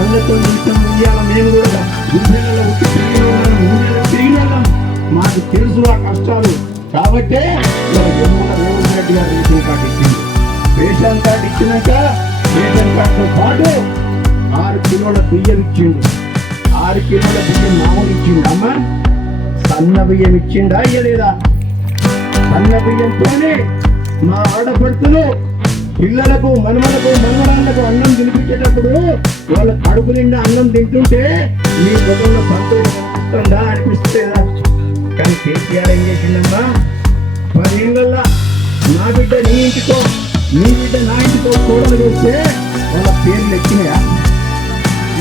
కళ్ళతో చూస్తాం. ఇవాళ మేము కూడా గుండెలలో ఉట్టి తిరిగినాం. మాకు తెలుసు ఆ కష్టాలు. కాబట్టే రేవంత్ రెడ్డి గారు రేషన్ కార్డు ఇచ్చింది. రేషన్ కార్డు ఇచ్చినాక రేషన్ కార్డుతో పాటు 6 కిలోల బియ్యం ఇచ్చిండు. 6 కిలోల బియ్యం మామూలు ఇచ్చిండు. అమ్మ సన్న బియ్యం ఇచ్చిండా ఇయ్యలేదా? సన్న బియ్యంతోనే మా ఆడపడుతులు పిల్లలకు మనమలకు మనమరాళ్లకు అన్నం తినిపించేటప్పుడు వాళ్ళ కడుపు నిండా అన్నం తింటుంటే మీ పొగల్లో సంతోషంగా అనిపిస్తుందా? కానీ కేసీఆర్ ఏం చేసిందమ్మా, 10 ఏళ్ళల్లో నా బిడ్డ నీ ఇంటికో నీ బిడ్డ నా ఇంటికో కోడలు చేస్తే వాళ్ళ పేర్లు ఎక్కినాయా?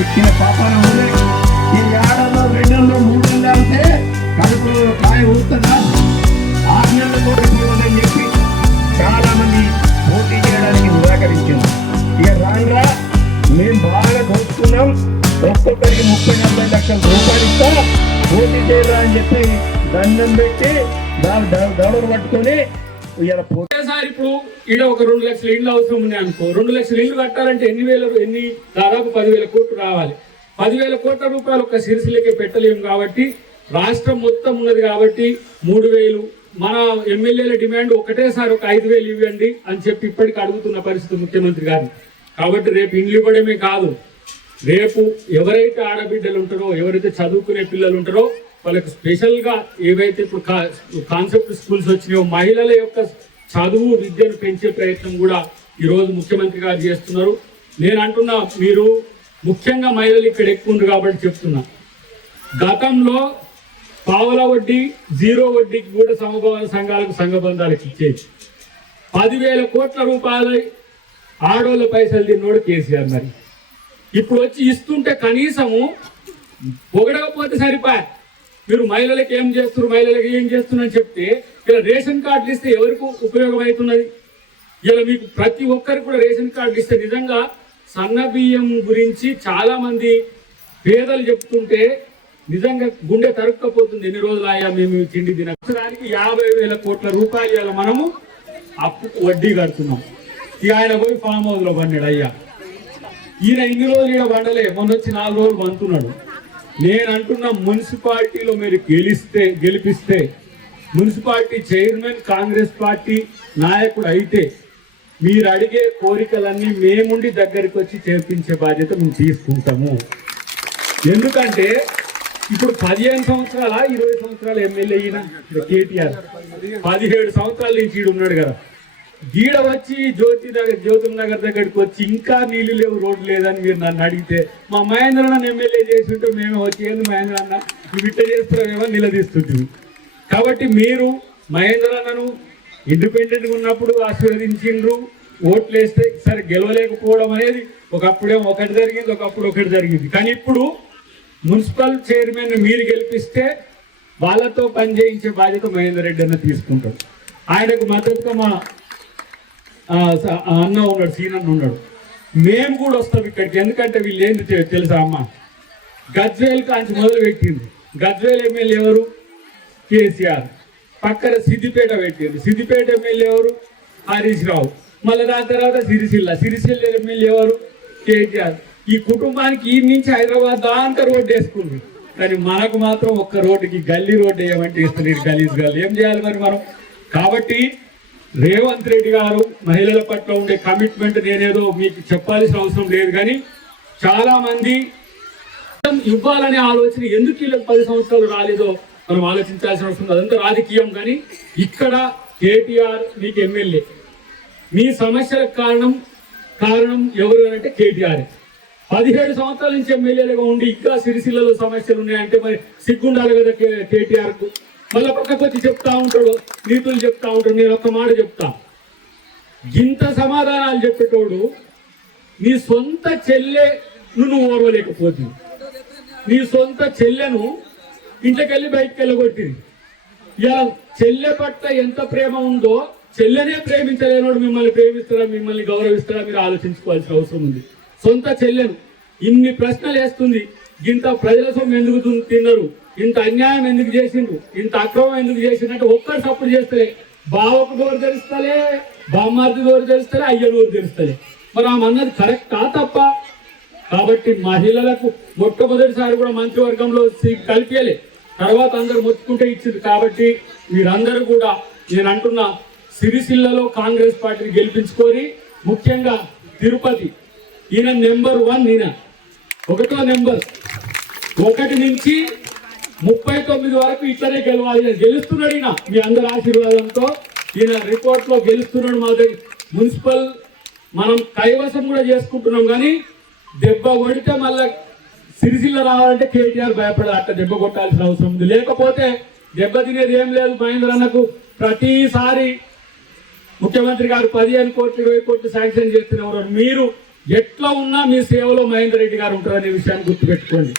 ఎక్కిన పాపాన ఉన్నాయి. ఈ ఏడాదిలో 2 నెలల్లో 3 నెలలు అంటే కడుపులో కాయ ఊరుతుందా? 6 నెలల కోరుకోవాలని చెప్పి చాలా మంది పోటీ చేయడానికి నిరాకరించింది. ఇక రాండ్రా మేము బాగా దోచుకున్నాం, ఒక్కొక్కరికి 30-40 లక్షల రూపాయలు ఇస్తా పోటీ చేయరా అని చెప్పి దండం పెట్టి దౌడలు పట్టుకొని ఒకేసారి ఇప్పుడు ఈడ ఒక 2 లక్షల ఇళ్ళు అవసరం ఉంది అనుకో. 2 లక్షల ఇళ్ళు కట్టాలంటే దాదాపు 10,000 కోట్లు రావాలి. 10,000 కోట్ల రూపాయలు ఒక సిరిసిల్లకే పెట్టలేము. కాబట్టి రాష్ట్రం మొత్తం ఉన్నది కాబట్టి 3,000 మన ఎమ్మెల్యేల డిమాండ్ ఒకటేసారి ఒక 5,000 ఇవ్వండి అని చెప్పి ఇప్పటికి అడుగుతున్న పరిస్థితి ముఖ్యమంత్రి గారిని. కాబట్టి రేపు ఇండ్లు ఇవ్వడమే కాదు, రేపు ఎవరైతే ఆడబిడ్డలు ఉంటారో, ఎవరైతే చదువుకునే పిల్లలు ఉంటారో వాళ్ళకి స్పెషల్గా ఏవైతే ఇప్పుడు కాన్సెప్ట్ స్కూల్స్ వచ్చినాయో మహిళల యొక్క చదువు విద్యను పెంచే ప్రయత్నం కూడా ఈరోజు ముఖ్యమంత్రి గారు చేస్తున్నారు. నేను అంటున్నా, మీరు ముఖ్యంగా మహిళలు ఇక్కడ ఎక్కువ ఉంది కాబట్టి చెప్తున్నా, గతంలో పావుల వడ్డీ 0 వడ్డీకి కూడా సమభవన సంఘాలకు సంఘబంధాలకు ఇచ్చేది. 10,000 కోట్ల రూపాయలు ఆడోళ్ళ పైసలు తిన్నోడు కేసీఆర్. మరి ఇప్పుడు వచ్చి ఇస్తుంటే కనీసము పొగడకపోతే సరిపోయా. మీరు మహిళలకు ఏం చేస్తున్నారు, మహిళలకు ఏం చేస్తున్నారని చెప్తే ఇలా రేషన్ కార్డులు ఇస్తే ఎవరికి ఉపయోగం అవుతున్నది? ఇలా మీకు ప్రతి ఒక్కరికి కూడా రేషన్ కార్డులు ఇస్తే నిజంగా సన్న బియ్యం గురించి చాలా మంది పేదలు చెప్తుంటే నిజంగా గుండె తరుక్కపోతుంది. ఎన్ని రోజులు ఆయా మేము తిండి సంవత్సరానికి 50,000 కోట్ల రూపాయలు ఇలా మనము అప్పు వడ్డీ కడుతున్నాం. ఇక ఆయన పోయి ఫామ్ హౌస్ లో పండాడు. అయ్యా ఈయన ఇన్ని రోజులు ఈయన పండలే, మొన్న వచ్చి 4 రోజులు పంతున్నాడు. నేను అంటున్న మున్సిపాలిటీలో మీరు గెలిపిస్తే మున్సిపాలిటీ చైర్మన్ కాంగ్రెస్ పార్టీ నాయకుడు అయితే మీరు అడిగే కోరికలన్నీ మేముండి దగ్గరికి వచ్చి చేర్పించే బాధ్యత మేము తీసుకుంటాము. ఎందుకంటే ఇప్పుడు 15 సంవత్సరాల 20 సంవత్సరాల ఎమ్మెల్యే అయిన కేటీఆర్ 17 సంవత్సరాల నుంచి ఈడు ఉన్నాడు కదా. గీడ వచ్చి జ్యోతి నగర్ దగ్గరికి వచ్చి ఇంకా నీళ్లు లేవు, రోడ్డు లేదని మీరు నన్ను అడిగితే మా మహేంద్ర అన్న ఎమ్మెల్యే చేసి ఉంటే మేము వచ్చి ఏంది మహేంద్ర అన్న నువ్వు ఇట్ట చేస్తున్నామేమో నిలదీస్తుంటుంది. కాబట్టి మీరు మహేంద్ర అన్నను ఇండిపెండెంట్గా ఉన్నప్పుడు ఆశీర్వదించిండ్రు, ఓట్లు వేస్తే సరే గెలవలేకపోవడం అనేది ఒకప్పుడేమో ఒకటి జరిగింది, ఒకప్పుడు ఒకటి జరిగింది. కానీ ఇప్పుడు మున్సిపల్ చైర్మన్ మీరు గెలిపిస్తే వాళ్ళతో పనిచేయించే బాధ్యత మహేందర్ రెడ్డి అన్న తీసుకుంటాడు. ఆయనకు మద్దతుగా మా అన్న ఉన్నాడు, సీనన్న ఉన్నాడు. మేము కూడా వస్తాం ఇక్కడికి. ఎందుకంటే వీళ్ళు ఏంది తెలుసా అమ్మ, గజ్వేల్ కాంచి మొదలు పెట్టింది. గజ్వేల్ ఎమ్మెల్యే ఎవరు? కేసీఆర్. పక్కన సిద్దిపేట పెట్టింది. సిద్దిపేట ఎమ్మెల్యే ఎవరు? హరీష్ రావు. మళ్ళీ దాని తర్వాత సిరిసిల్ల ఎమ్మెల్యే ఎవరు? కేటీఆర్. ఈ కుటుంబానికి ఈ నుంచి హైదరాబాద్ దాంతా రోడ్డు వేసుకుంది. కానీ మనకు మాత్రం ఒక్క రోడ్డుకి గల్లీ రోడ్డు వేయమంటే ఇస్తుంది గలీజ్ గల్లీ. ఏం చేయాలి మరి మనం? కాబట్టి రేవంత్ రెడ్డి గారు మహిళల పట్ల ఉండే కమిట్మెంట్ నేనేదో మీకు చెప్పాల్సిన అవసరం లేదు. కానీ చాలా మంది ఇవ్వాలనే ఆలోచన ఎందుకు వీళ్ళకి 10 సంవత్సరాలు రాలేదో మనం ఆలోచించాల్సిన అవసరం. అదంతా రాజకీయం. కానీ ఇక్కడ కేటీఆర్ మీకు ఎమ్మెల్యే, మీ సమస్యలకు కారణం ఎవరు అంటే కేటీఆర్. 17 సంవత్సరాల నుంచి ఎమ్మెల్యేలుగా ఉండి ఇంకా సిరిసిల్లలో సమస్యలు ఉన్నాయంటే మరి సిగ్గుండాలి కదా కేటీఆర్కు. మళ్ళీ పక్కకు వచ్చి చెప్తా ఉంటాడు, నీతులు చెప్తా ఉంటాడు. నేను ఒక్క మాట చెప్తా, ఇంత సమాధానాలు చెప్పేటోడు నీ సొంత చెల్లె నువ్వు ఓర్వలేకపోతుంది. నీ సొంత చెల్లెను ఇంట్లోకెళ్ళి బయటకు వెళ్ళగొట్టింది. ఇలా చెల్లె పట్ల ఎంత ప్రేమ ఉందో చెల్లెనే ప్రేమించలేనోడు మిమ్మల్ని ప్రేమిస్తారా, మిమ్మల్ని గౌరవిస్తారా మీరు ఆలోచించుకోవాల్సిన అవసరం ఉంది. సొంత చెల్లెను ఇన్ని ప్రశ్నలు వేస్తుంది. ఇంత ప్రజల సొమ్ము ఎందుకు తిన్నారు, ఇంత అన్యాయం ఎందుకు చేసిండ్రు, ఇంత అక్రమం ఎందుకు చేసిండ్రు ఒక్కరు సపోర్ట్ చేస్తలే. బావకు నోరు తెలుస్తలే, బామ్మార్ది నోరు తెలుస్తలే, అయ్య నోరు తెలుస్తలే. మరి ఆమె అన్నది కరెక్టా తప్ప? కాబట్టి మహిళలకు మొట్టమొదటిసారి కూడా మంత్రివర్గంలో సీట్ కల్పించలే, తర్వాత అందరూ మొత్తుకుంటే ఇచ్చింది. కాబట్టి మీరందరూ కూడా నేను అంటున్నా సిరిసిల్లలో కాంగ్రెస్ పార్టీని గెలిపించుకొని, ముఖ్యంగా తిరుపతి ఈయన నెంబర్ 1, ఈయన 1వ నెంబర్, 1 నుంచి 39 వరకు ఇట్లనే గెలవాలి. గెలుస్తున్నాడు ఈయన మీ అందరి ఆశీర్వాదంతో. ఈయన రిపోర్ట్ లో గెలుస్తున్నాడు. మా దగ్గర మున్సిపల్ మనం కైవసం కూడా చేసుకుంటున్నాం, కానీ దెబ్బ కొడితే మళ్ళా సిరిసిల్ల రావాలంటే కేటీఆర్ భయపడాలి. అట్లా దెబ్బ కొట్టాల్సిన అవసరం ఉంది. లేకపోతే దెబ్బ తినేది ఏం లేదు. మహేంద్ర అన్నకు ప్రతిసారి ముఖ్యమంత్రి గారు 15 కోట్లు 20 కోట్లు శాంక్షన్ చేస్తున్నారు. మీరు ఎట్లా ఉన్నా మీ సేవలో మహేందర్ రెడ్డి గారు ఉంటారనే విషయాన్ని గుర్తుపెట్టుకోండి.